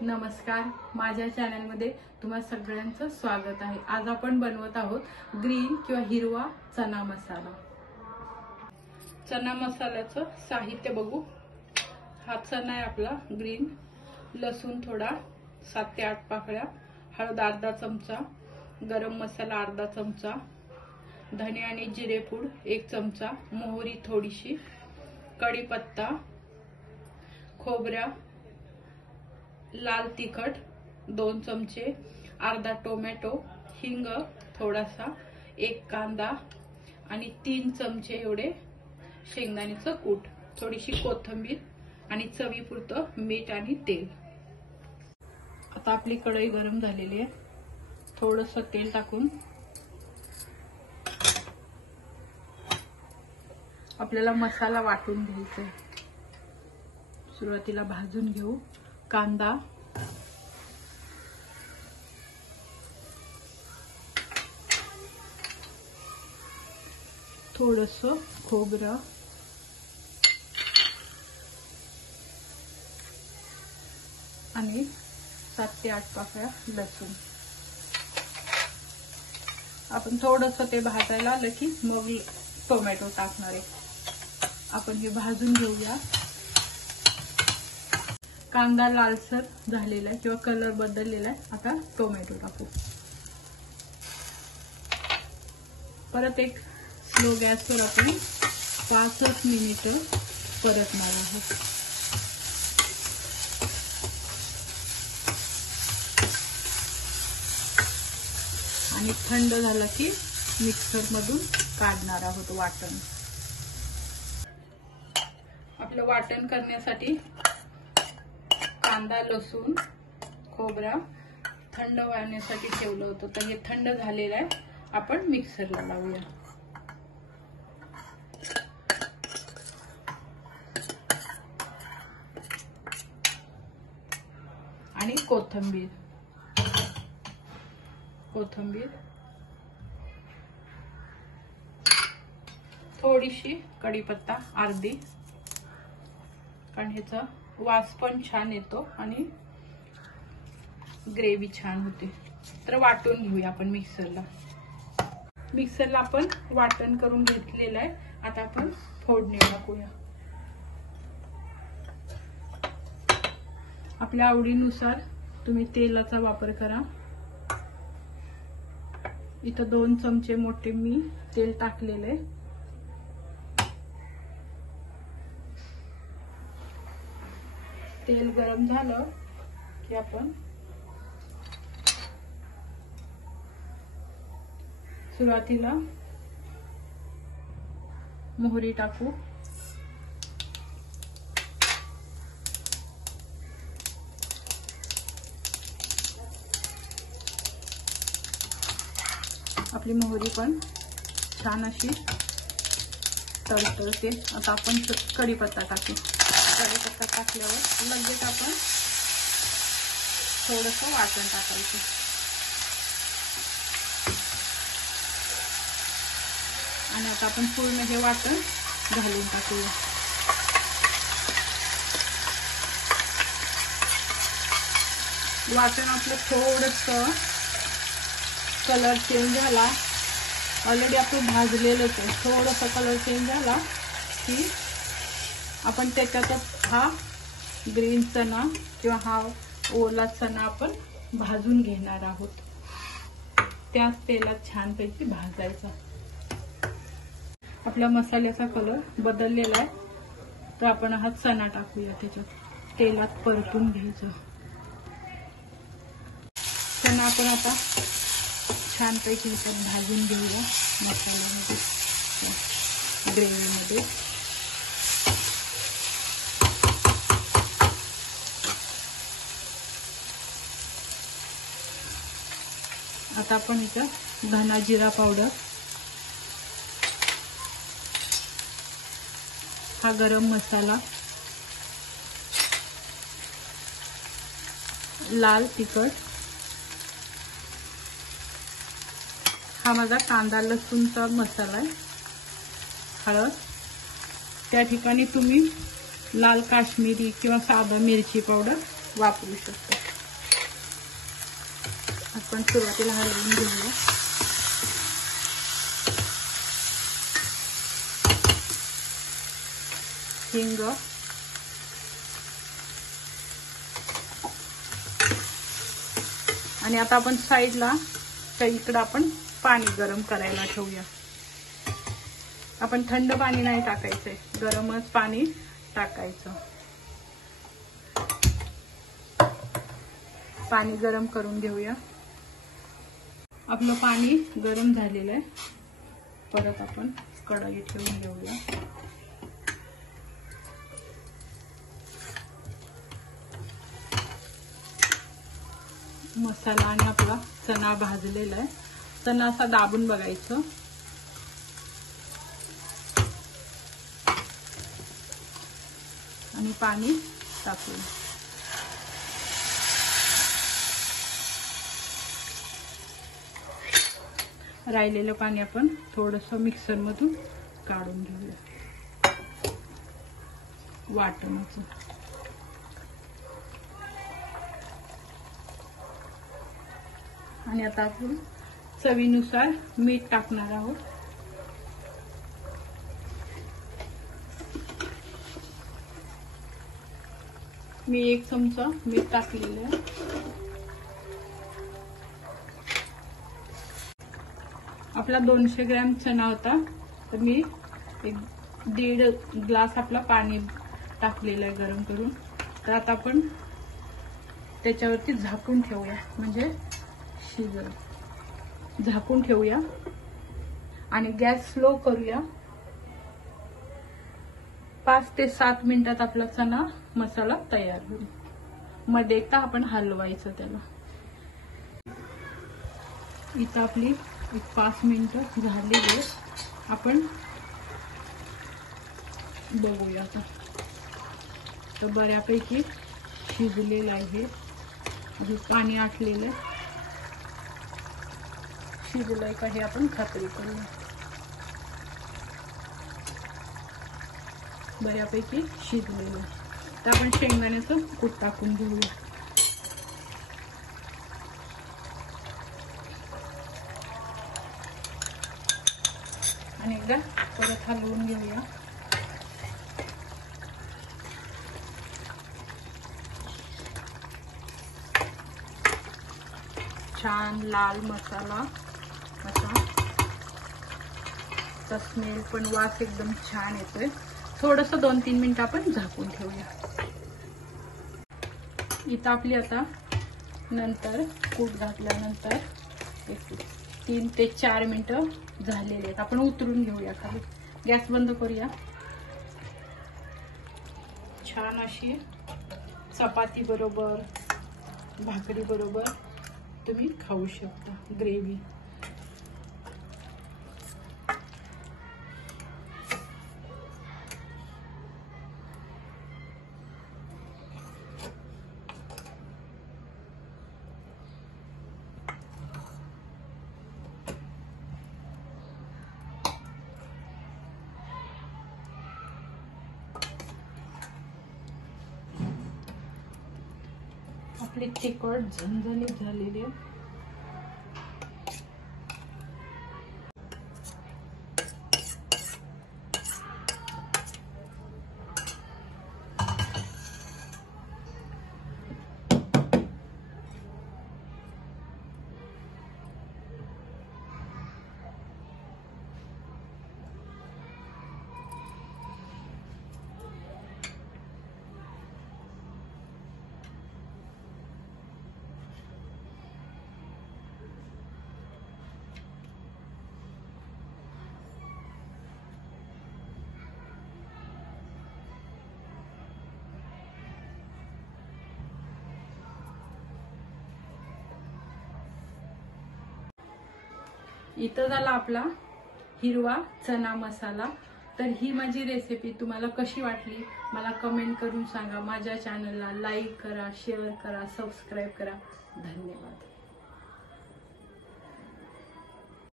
नमस्कार, माझ्या चॅनलमध्ये तुम्हा सगळ्यांचं स्वागत आहे। आज आपण बनवत आहोत ग्रीन किंवा हिरवा चना मसाला। चना मसाल्याचं साहित्य बघू। हा चना आहे आपला ग्रीन, लसूण थोडा 7 ते 8 पाकळ्या, हळद अर्धा चमचा, गरम मसाला अर्धा चमचा, धने आणि जिरे पूड 1 चमचा, मोहरी थोडीशी, कढीपत्ता, खोबरा, लाल तिखट 2 चमचे, अर्धा टोमॅटो, हिंग थोडासा, 1 कांदा आणि 3 चमचे एवढे शेंगदाण्याचं कूट, थोडीशी कोथिंबीर आणि चवीपुरतं मीठ आणि तेल। आता आपली कढई गरम झालेली आहे। थोडंसं तेल टाकून आपल्याला मसाला वाटून घ्यायचा आहे। सुरुवातीला भाजून घेऊ कांदा, थोडंसं खोबरं आणि 7 ते 8 पाकळ्या लसूण। आपण थोडंसं ते भाजायला आलं की मग टोमॅटो टाकणार आहे। आपण हे भाजून घेऊया। कांदा लालसर झालेला आहे किंवा कलर बदललेला आहे। आता टोमॅटो टाकू। परत एक स्लो गॅसवर आपण 5 मिनिटं परतणार आहोत। आणि थंड झाला की मिक्सर मधून काढणार आहोत वाटण। आपलं वाटण करण्यासाठी कांदा, लसूण, खोबरा थंड होण्यासाठी ठेवलं होतं, तर हे थंड झालेलं आहे। आपण मिक्सरला लावूया। आणि कोथिंबीर थोडीशी, कढीपत्ता अर्धी, कारण ह्याचा वास पण छान येतो आणि ग्रेव्ही छान होते। तर वाटून घेऊया आपण मिक्सरला आपण वाटण करून घेतलेलं आहे। आता आपण फोडणी टाकूया। आपल्या आवडीनुसार तुम्ही तेलाचा वापर करा। इथं 2 चमचे मोठे मी तेल टाकलेले। तेल गरम झालं की आपण सुरुवातीला मोहरी टाकू। आपली मोहरी पण छान अशी तळतळते। आता आपण कढीपत्ता टाकू। कढीपत्ता टाकल्यावर लगेच आपण थोडंसं वाटण टाकायचं। आणि आता आपण पूर्ण हे वाटण घालून टाकूया। वाटण आपलं थोडंसं कलर चेंज झाला, ऑलरेडी आपण भाजलेलंच आहे। थोडंसं कलर चेंज झाला की आपण त्याच्यातच हा ग्रीन चना किंवा हा ओला चना आपण भाजून घेणार आहोत। त्याच तेलात छानपैकी भाजायचा। आपल्या मसाल्याचा कलर बदललेला आहे, तर आपण हा चना टाकूया त्याच्यात। तेलात परतून घ्यायचं चना। आपण आता छानपैकी भाजून घेऊया मसाल्यामध्ये, ग्रेव्हीमध्ये। आता आपण इथं धना जिरा पावडर, हा गरम मसाला, लाल तिखट, हा माझा कांदा लसूणचा मसाला आहे, हळद, त्या ठिकाणी तुम्ही लाल काश्मीरी किंवा साधा मिरची पावडर वापरू शकतो. आपण सुरुवातीला हलवून घेऊया. हिंग, आणि आता आपण साईडला इकडं आपण पाणी गरम करायला ठेवूया. आपण थंड पाणी नाही टाकायचंय, गरमच पाणी टाकायचं. पाणी गरम करून घेऊया. आपलं पाणी गरम झालेलं आहे. परत आपण कढई ठेवून घेऊया. मसाला आणि आपला चणा भाजलेला आहे. चणा असा दाबून बघायचं. आणि पाणी टाकून राहिलेलं पाणी आपण थोडंसं मिक्सर मधून काढून घेऊया. वाटणाचं आणि आता आपण चवीनुसार मीठ टाकणार आहोत. मी 1 चमचा मीठ टाकलेलं आहे. आपला 200 ग्रॅम चणा होता, तर मी 1.5 ग्लास आपला पाणी टाकलेलं आहे गरम करून. तर आता आपण त्याच्यावरती झाकून ठेवूया, म्हणजे शिजेल. झाकून ठेवूया आणि गॅस स्लो करूया. 5 ते 7 मिनिटात आपला चणा मसाला तयार होईल. मध्ये एकदा आपण हलवायचं त्याला. इथं आपली 5 मिनिटं झालेली. आपण बघूया आता. तर बऱ्यापैकी शिजलेलं आहे. पाणी आटलेलं आहे. शिजलंय का हे आपण खात्री करूया. बऱ्यापैकी शिजलेलं आहे. तर आपण शेंगदाण्याचं कूट टाकून घेऊया. आणि एकदा परत हलवून घेऊया. छान लाल मसाला असा स्मेल पण, वास एकदम छान येतोय. थोडस 2-3 मिनिटं आपण झाकून ठेवूया. इथं आपली आता नंतर कूट घातल्यानंतर 3 ते 4 मिनिटं झालेले आहेत. आपण उतरून घेऊया खाली. गॅस बंद करूया. छान अशी चपाती बरोबर, भाकरी बरोबर तुम्ही खाऊ शकता. ग्रेव्ही आपली तिखट झणझणीत झालेली आहे. इथं झाला आपला हिरवा चना मसाला. तर ही माझी रेसिपी तुम्हाला कशी वाटली मला कमेंट करून सांगा. माझ्या चॅनलला लाईक करा, शेअर करा, सबस्क्राईब करा. धन्यवाद.